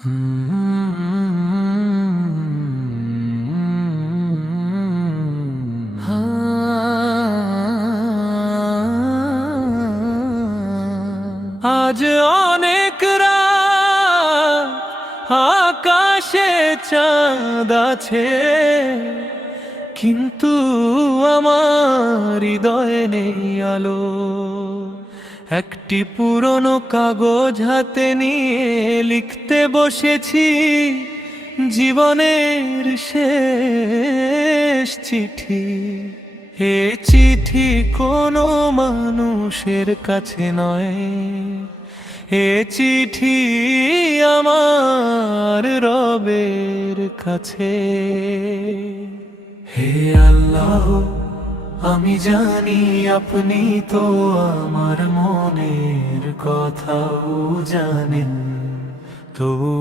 আজ অনেক রাত আকাশে চাঁদ আছে, কিন্তু আমার হৃদয়ে নেই আলো। একটি পুরনো কাগজ হাতে নিয়ে লিখতে বসেছি জীবনের শেষ চিঠি। এ চিঠি কোনো মানুষের কাছে নয়, এ চিঠি আমার রবের কাছে। হে আল্লাহ, আমি জানি আপনি তো আমার মনের কথাও জানেন, তবু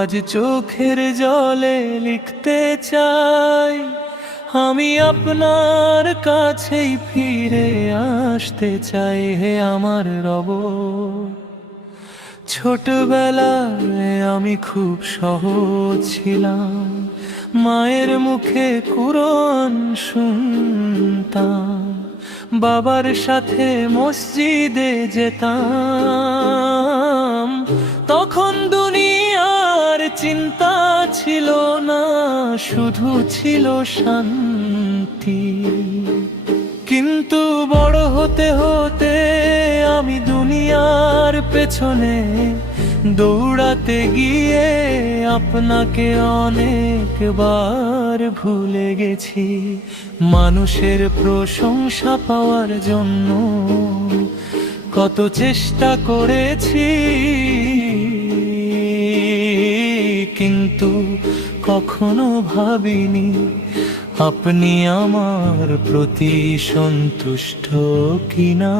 আজ চোখের জলে লিখতে চাই, আমি আপনার কাছেই ফিরে আসতে চাই। হে আমার রব, ছোটবেলায় আমি খুব সহজ ছিলাম, মায়ের মুখে কুরআন শুনতাম, বাবার সাথে মসজিদে যেতাম। তখন দুনিয়ার চিন্তা ছিল না, শুধু ছিল শান্তি। কিন্তু বড় হতে হতে আমি দুনিয়ার পেছনে দৌড়াতে গিয়ে আপনাকে অনেকবার ভুলে গেছি। মানুষের প্রশংসা পাওয়ার জন্য কত চেষ্টা করেছি, কিন্তু কখনো ভাবিনি আপনি আমার প্রতি সন্তুষ্ট কিনা।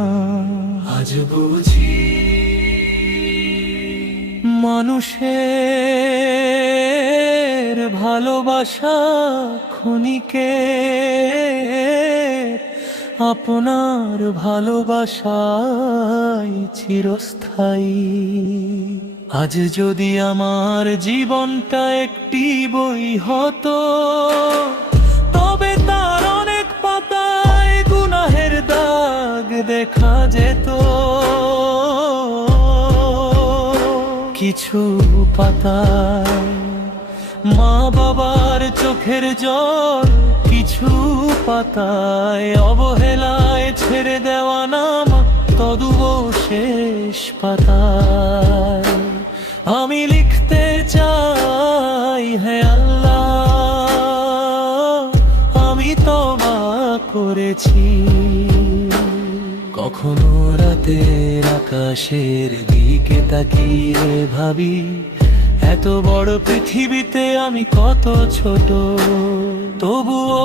আজ বুঝি মানুষের ভালোবাসা ক্ষণিকে, আপনার ভালোবাসাই চিরস্থায়ী। আজ যদি আমার জীবনটা একটি বই হতো, তবে তার অনেক পাতায় গুনাহের দাগ দেখা যেত। কিছু পাতায় মা বাবার চোখের জল, কিছু পাতায় অবহেলায় ছেড়ে দেওয়া নাম, তবুও শেষ পাতায় আমি লিখতে চাই, হে আল্লাহ, আমি তওবা করেছি। কখনো রাতের আকাশের দিকে তাকিয়ে ভাবি, এত বড় পৃথিবীতে আমি কত ছোট, তবুও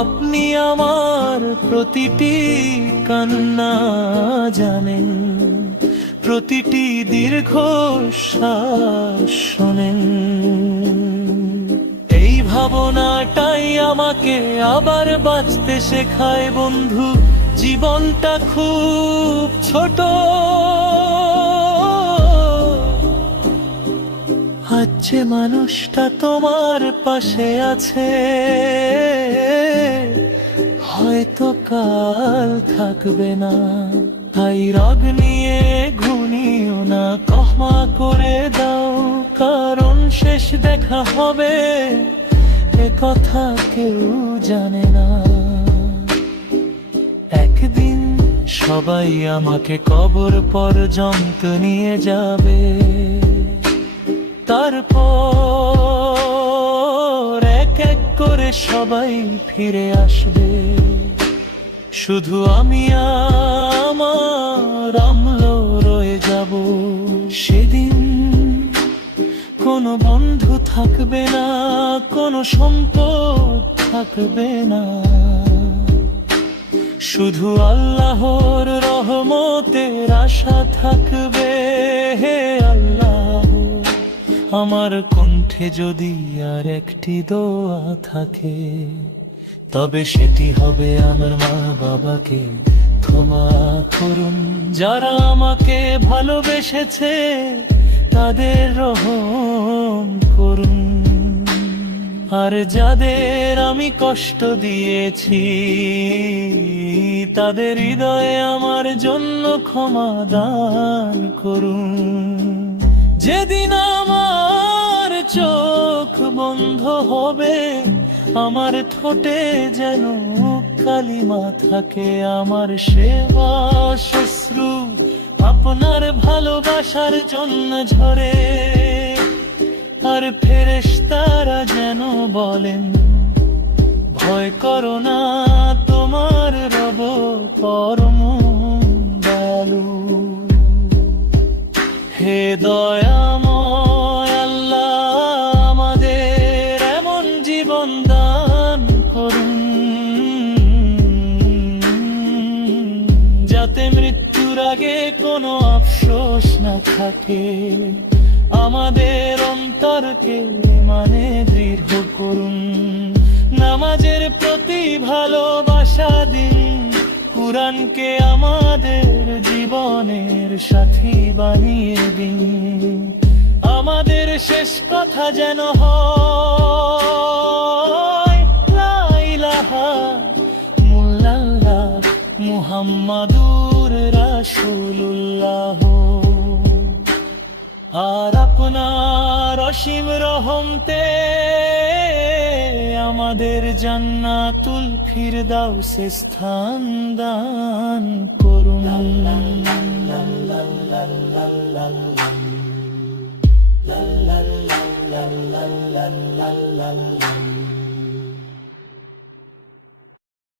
আপনি আমার প্রতিটি কান্না জানেন, প্রতিটি দীর্ঘশ্বাস শোনেন। এই ভাবনাটাই আমাকে আবার বাঁচতে শেখায় বন্ধু, জীবনটা খুব ছোট। আজ যে মানুষটা তোমার পাশে আছে, হয়তো কাল থাকবে না। তাই রাগ নিয়ে ঘুমিও না, ক্ষমা করে দাও, কারণ শেষ দেখা হবে এ কথা কেউ জানে না। একদিন সবাই আমাকে কবর পর্যন্ত নিয়ে যাবে, তারপর এক এক করে সবাই ফিরে আসবে, শুধু আমি আমার আমলো রয়ে যাব। সেদিন কোনো বন্ধু থাকবে না, কোনো সম্পদ থাকবে না, শুধু আল্লাহর রহমতের আশা থাকবে। হে আল্লাহ, আমার কণ্ঠে যদি আর একটি দোয়া থাকে, তবে সেটি হবে আমার মা বাবাকে ক্ষমা করুন। যারা আমাকে ভালোবেসেছে তাদের রহম করুন, আর যাদের আমি কষ্ট দিয়েছি তাদের হৃদয়ে আমার জন্য ক্ষমা দান করুন। যেদিন আমার চোখ বন্ধ হবে, আমার ঠোঁটে যেন কালিমা থাকে, আমার সেবা শ্বশ্রু আপনার ভালোবাসার জন্য ঝরে, আর ফেরেশতারা যেন বলেন ভয় করো না, তোমার রব পরম দয়ালু। হে দয়াময় আল্লাহ, আমাদের এমন জীবন দান করুন যাতে মৃত্যুর আগে কোনো আফসোস না থাকে। আমাদের অন্তরকে মানে দৃঢ় করুন, নামাজের প্রতি ভালোবাসা দিন, কুরআনকে আমাদের জীবনের সাথী বানিয়ে দিন। আমাদের শেষ কথা যেন হয় লা ইলাহা ইল্লাল্লাহ মুহাম্মাদুর রাসূলুল্লাহ। আর আপনার অসীম রহমতে আমাদের জান্নাতুল ফিরদাউসে স্থান দান করুন।